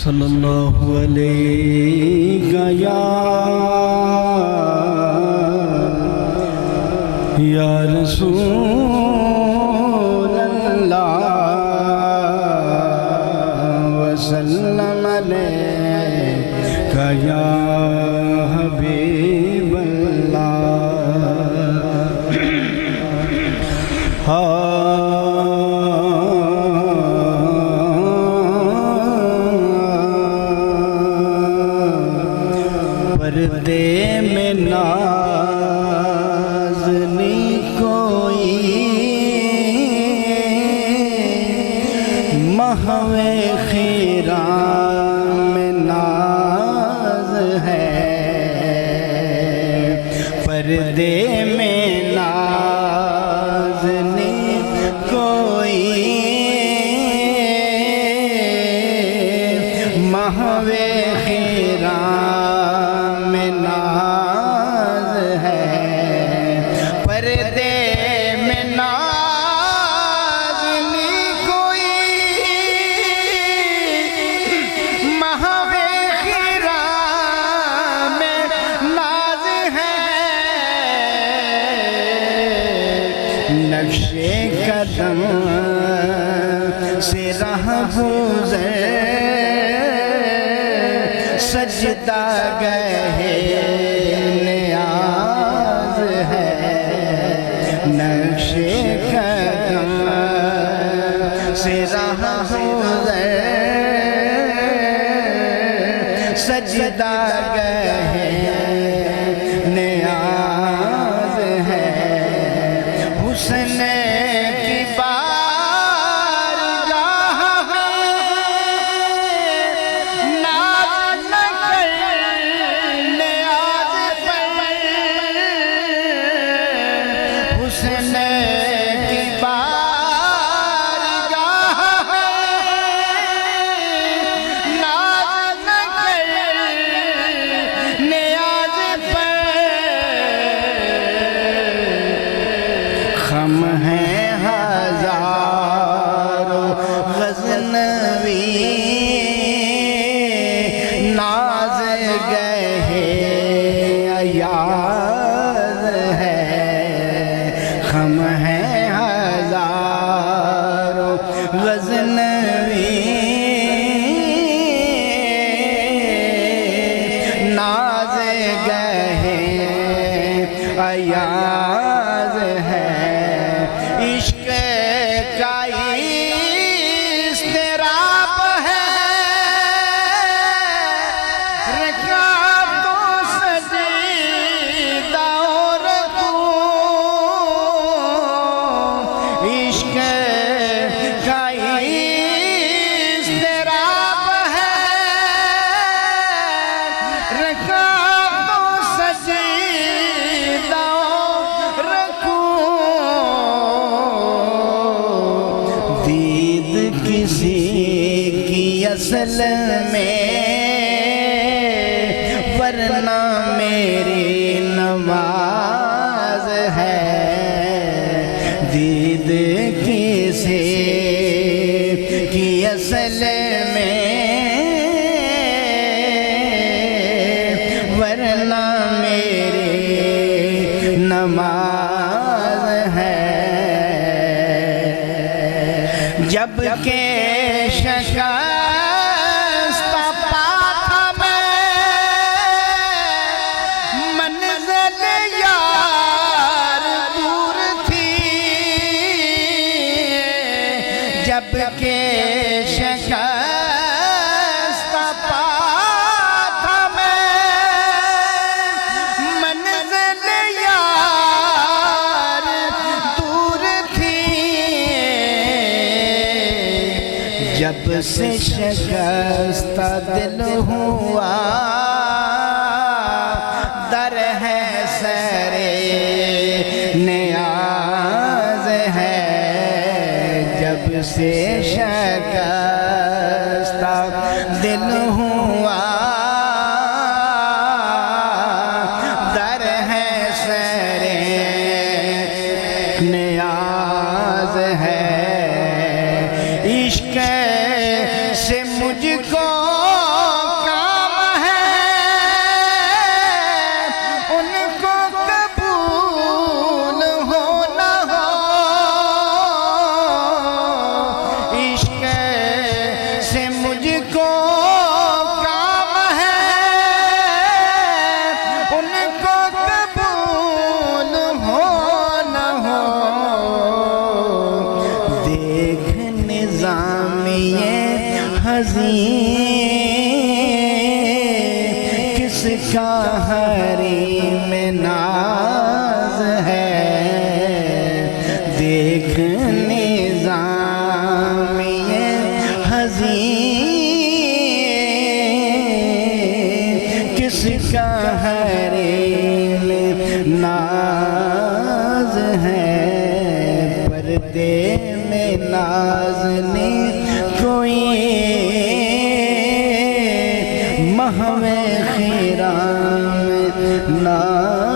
सल्लल्लाहु अलैहि या रसूल अल्लाह वसल्लम अलैका या हबीब अल्लाह। पर्दे में नाज़नी कोई महवे खीरा में नाज है। पर्दे में नाज़नी कोई महवे खीरा नक्शे कदम से राह गुज़र सजदा गहे नियाज़ है। नक्शे कदम से राह गुज़र सजदा गहे नियाज़ है। हुस्न की बारगाह में नाज़ न कर नियाज़ पर। हुस्न की बारगाह में नाज़ न कर नियाज़ पर। हम हैं हजारों गज़नवी नाज़ गहे अयाज़ है। हम हैं हजारों गज़नवी नाज़ गहे अयाज़ है। इश्क़ का इज़्तिराब है रकातों सजदा और रुकू। इश्क़ का इज़्तिराब है रकातों सजदा किसी की असल में वरना मेरी नमाज है। दीद किसी की असल में वरना मेरी नमाज है। जब के शिकस्ता पाथा मैं मंज़िल यार दूर थी। जब के शिकस्ता पाथा मैं मंज़िल यार दूर थी। जब से शिकस्ता दिल हुआ दर है सरे नियाज़ है। जब से शिकस्ता दिल हुआ दर है सरे नियाज़ है। इश्क़ से मुझको किसका हरीम नाज है, देख निज़ाम ये हज़ीं, किसका हरीम नाज है। पर्दे में नाज़नी कोई महवे खिराम नाज